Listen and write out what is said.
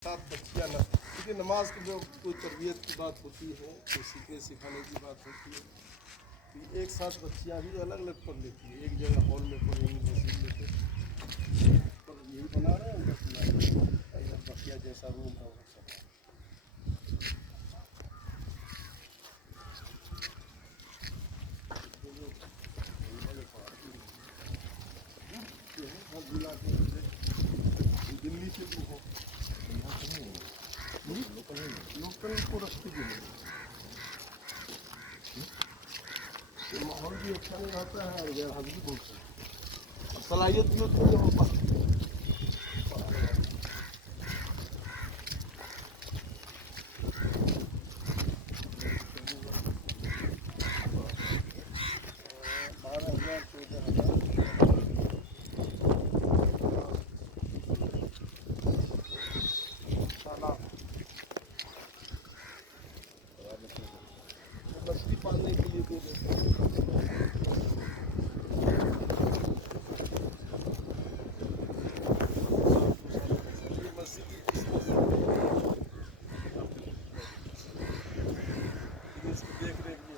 साथ बच्चियाँ न, क्योंकि नमाज की जो कोई तरबियत की बात होती है, कोई सीखने सिखाने की बात होती है, तो एक साथ बच्चियाँ भी अलग अलग पढ़ लेती है, एक जगह हॉल में पढ़ेंगी मस्जिद में, तो यही बना रहे हैं उधर इधर बखिया जैसा रूम है वो सब हर जिला के दिल्ली से भी हो, लोकल को रखते भी नहीं, माहौल भी अच्छा नहीं रहता है और गैर हाजिरी बहुत है और सलाहियत भी उतनी हो पाती है। मछली पालने के लिए दे देते हैं। इसकी देख रेख भी